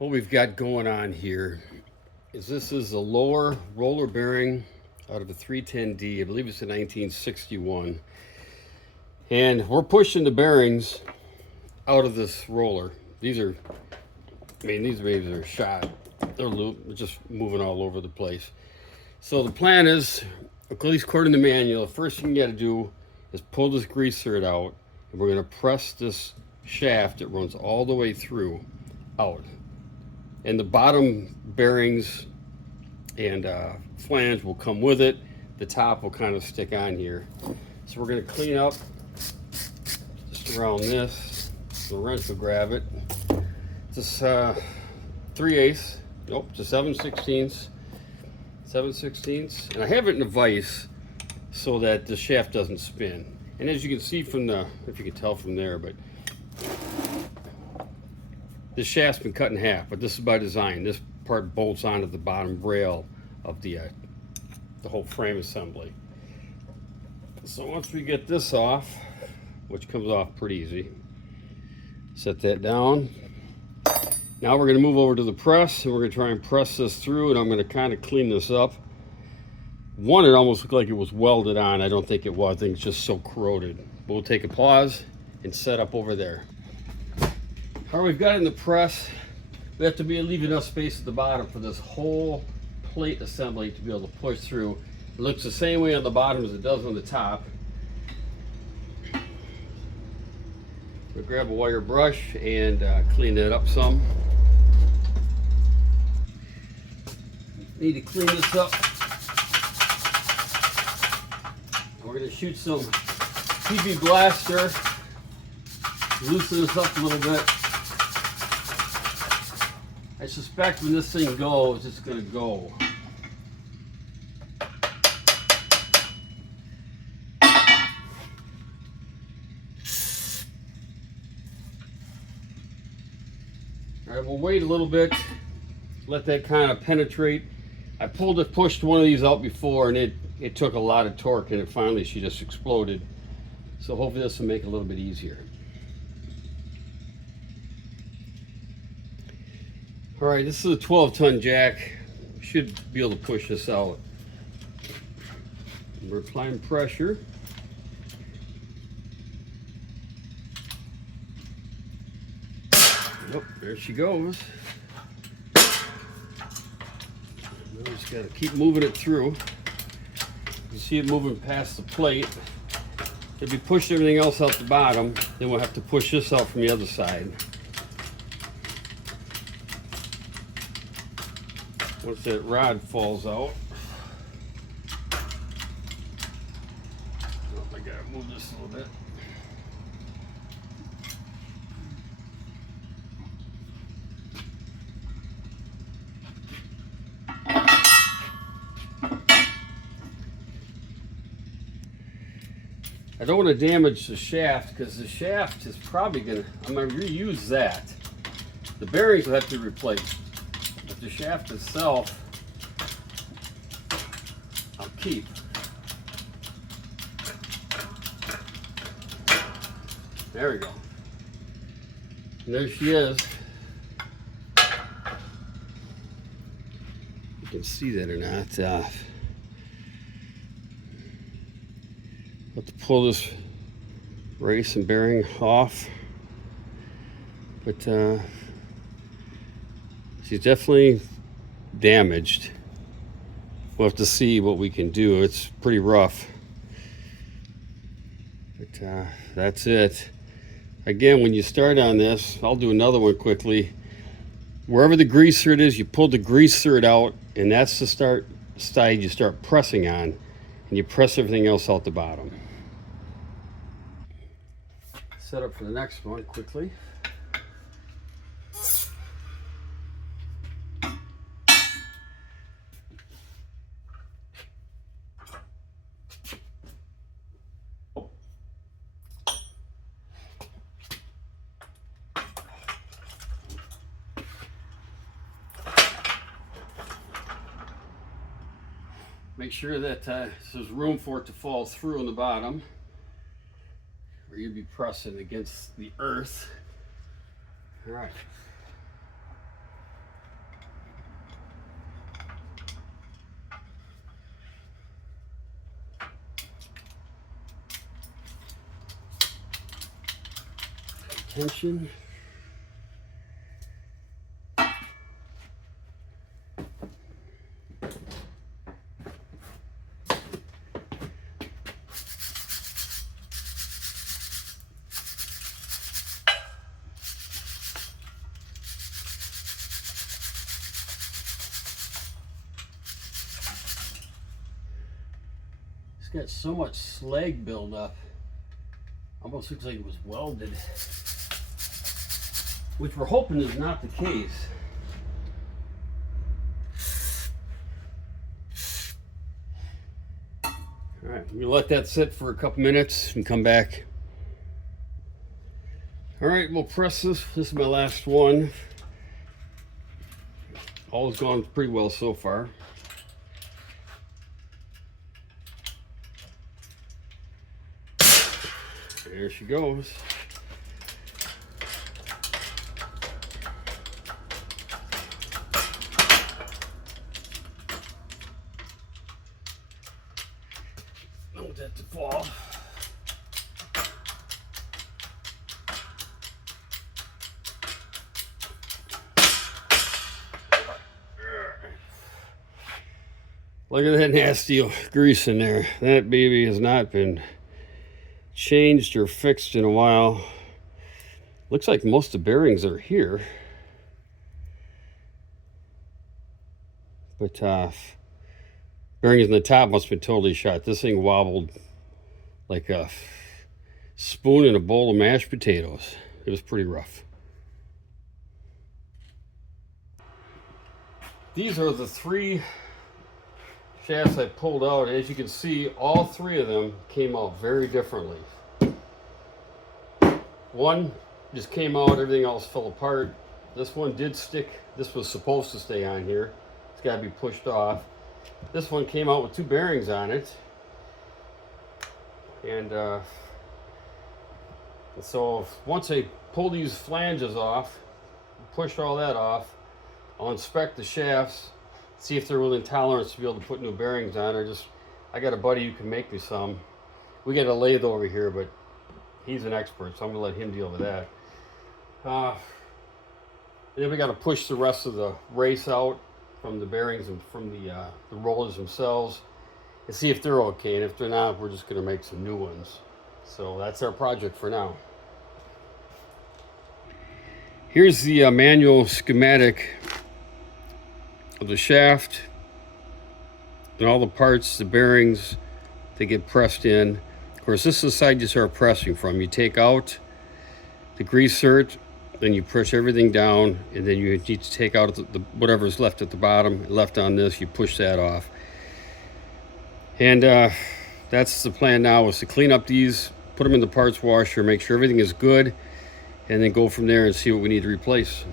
What we've got going on here is this is a lower roller bearing out of a 310D. I believe it's a 1961. And we're pushing the bearings out of this roller. These babies are shot. They're just moving all over the place. So the plan is, at least according to the manual, the first thing you got to do is pull this greaser out, and we're going to press this shaft that runs all the way through out. And the bottom bearings and flange will come with it. The top will kind of stick on here. So we're going to clean up just around this. The wrench will grab it. Just 3/8, nope, just 7/16. 7/16, and I have it in a vise so that the shaft doesn't spin. And as you can see from if you can tell from there, but the shaft's been cut in half, but this is by design. This part bolts onto the bottom rail of the whole frame assembly. So once we get this off, which comes off pretty easy, set that down. Now we're going to move over to the press, and we're going to try and press this through, and I'm going to kind of clean this up. One, it almost looked like it was welded on. I don't think it was. I think it's just so corroded. But we'll take a pause and set up over there. All right, we've got it in the press. We have to leave enough space at the bottom for this whole plate assembly to be able to push through. It looks the same way on the bottom as it does on the top. We'll grab a wire brush and clean that up some. Need to clean this up. We're going to shoot some PB Blaster, loosen this up a little bit. I suspect when this thing goes, it's going to go. All right, we'll wait a little bit, let that kind of penetrate. I pushed one of these out before, and it took a lot of torque, and she just exploded. So hopefully this will make it a little bit easier. All right, this is a 12-ton jack. Should be able to push this out. We're applying pressure. Oh, there she goes. Just got to keep moving it through. You see it moving past the plate. If we push everything else out the bottom, then we'll have to push this out from the other side. Once that rod falls out. Oh, I gotta move this a little bit. I don't want to damage the shaft because the shaft is probably I'm going to reuse that. The bearings will have to be replaced, but the shaft itself, I'll keep. There we go. And there she is. You can see that or not. Have to pull this race and bearing off, but she's definitely damaged. We'll have to see what we can do. It's pretty rough, but that's it. Again, when you start on this, I'll do another one quickly. Wherever the greaser it is, you pull the greaser out, and that's the side you start pressing on, and you press everything else out the bottom. Set up for the next one quickly. Make sure that there's room for it to fall through on the bottom, or you'd be pressing against the earth. All right. tension. It's got so much slag buildup. Almost looks like it was welded, which we're hoping is not the case. All right, we let that sit for a couple minutes and come back. All right, we'll press this. This is my last one. All has gone pretty well so far. There she goes. Don't want that to fall. Look at that nasty grease in there. That baby has not been changed or fixed in a while. Looks like most of the bearings are here, but bearings in the top must have been totally shot. This thing wobbled like a spoon in a bowl of mashed potatoes. It was pretty rough. These are the 3 shafts I pulled out. As you can see, all 3 of them came out very differently. One just came out, everything else fell apart. This one did stick. This was supposed to stay on here. It's got to be pushed off. This one came out with 2 bearings on it. And so once I pull these flanges off, push all that off, I'll inspect the shafts, see if they're within tolerance to be able to put new bearings on. I got a buddy who can make me some. We got a lathe over here, but he's an expert, so I'm gonna let him deal with that. Then we got to push the rest of the race out from the bearings and from the rollers themselves and see if they're okay. And if they're not, we're just gonna make some new ones. So that's our project for now. Here's the manual schematic of the shaft and all the parts, the bearings, they get pressed in. Of course, this is the side you start pressing from. You take out the grease zert, then you push everything down, and then you need to take out the whatever's left at the bottom. Left on this, you push that off. And that's the plan now, is to clean up these, put them in the parts washer, make sure everything is good, and then go from there and see what we need to replace.